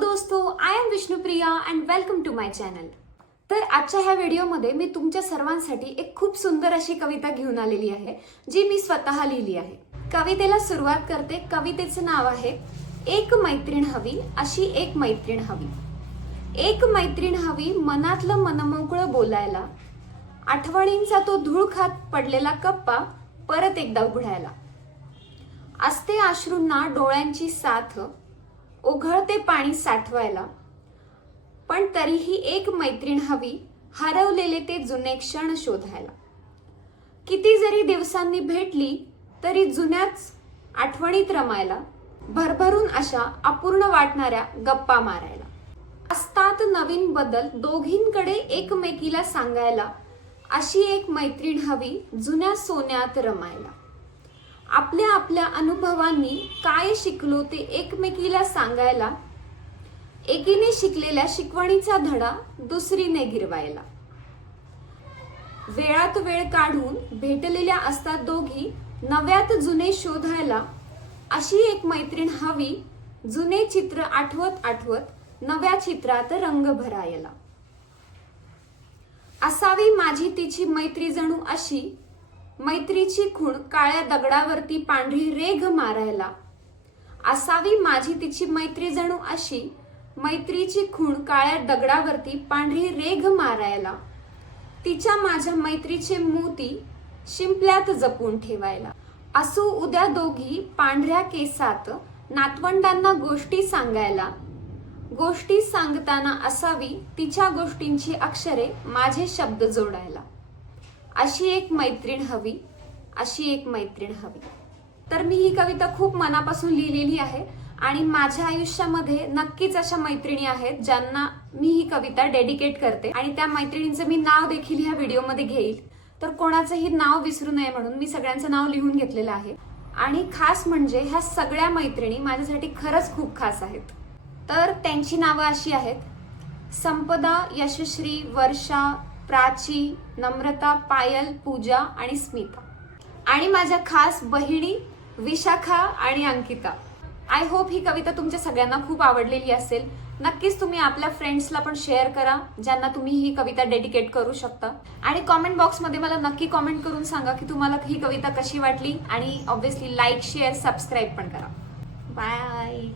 दोस्तों, I am Vishnupriya and welcome to my channel. तर आजच्या ह्या व्हिडिओमध्ये मी तुमच्या सर्वांसाठी एक खूप सुंदर अशी कविता घेऊन आलेली आहे, जी मी स्वतः लिहिली आहे। कवितेला सुरुवात करते। कवितेचं नाव आहे एक मैत्रीण हवी, अशी एक मैत्रीण हवी। एक मैत्रीण हवी, मनातलं मनमोकळं बोलायला, आठवणींचा तो धूळ खात पडलेला कप्पा परत एकदा उघडायला। असते अश्रूंना डोळ्यांची साथ, ओघळते पाणी साठवायला, पण तरीही एक मैत्रीण हवी, हरवलेले ते जुने क्षण शोधायला। किती जरी दिवसांनी भेटली तरी जुन्याच आठवणीत रमायला, भरभरून अशा अपूर्ण वाटणाऱ्या गप्पा मारायला। असतात नवीन बदल दोघींकडे एकमेकीला सांगायला, अशी एक मैत्रीण हवी, जुन्या सोन्यात रमायला। आपल्या आपल्या अनुभवांनी काय शिकलो ते एकमेकीला सांगायला, एकीने शिकलेल्या शिकवणीचा धडा दुसरीने गिरवायला। वेळात वेळ काढून भेटलेल्या असतात दोघी, नव्यात जुने शोधायला, अशी एक मैत्रीण हवी, जुने चित्र आठवत आठवत नव्या चित्रात रंग भरायला। असावी माझी तिची मैत्री जणू अशी, मैत्रीची खूण काळ्या दगडावरती पांढरी रेघ मारायला। असावी माझी तिची मैत्री जणू अशी, मैत्रीची खूण काळ्या दगडावरती पांढरी रेघ मारायला। तिच्या माझ्या मैत्रीचे मोती शिंपल्यात जपून ठेवायला। असू उद्या दोघी पांढऱ्या केसात, नातवंडांना गोष्टी सांगायला, गोष्टी सांगताना असावी तिच्या गोष्टींची अक्षरे माझे शब्द जोडायला। अशी एक मैत्रीण हवी, अशी एक मैत्रीण हवी। तर मी ही कविता खूप मनापासून लिहिलेली आहे आणि माझ्या आयुष्यामध्ये नक्कीच अशा मैत्रिणी आहेत ज्यांना मी ही कविता डेडिकेट करते आणि त्या मैत्रिणींचं मी नाव देखील ह्या व्हिडिओमध्ये घेईल। तर कोणाचंही नाव विसरू नये म्हणून मी सगळ्यांचं नाव लिहून घेतलेलं आहे। आणि खास म्हणजे ह्या सगळ्या मैत्रिणी माझ्यासाठी खरंच खूप खास आहेत। तर त्यांची नावं अशी आहेत: संपदा, यशश्री, वर्षा, प्राची, नम्रता, पायल, पूजा आणि स्मिता। आणि माझ्या खास बहिणी विशाखा आणि अंकिता। आय होप ही कविता तुमच्या सगळ्यांना खूप आवडलेली असेल। नक्कीच तुम्ही आपल्या फ्रेंड्सला पण शेअर करा, ज्यांना तुम्ही ही कविता डेडिकेट करू शकता। आणि कॉमेंट बॉक्समध्ये मला नक्की कॉमेंट करून सांगा की तुम्हाला ही कविता कशी वाटली। आणि ऑब्व्हियसली लाईक, शेअर, सबस्क्राईब पण करा। बाय।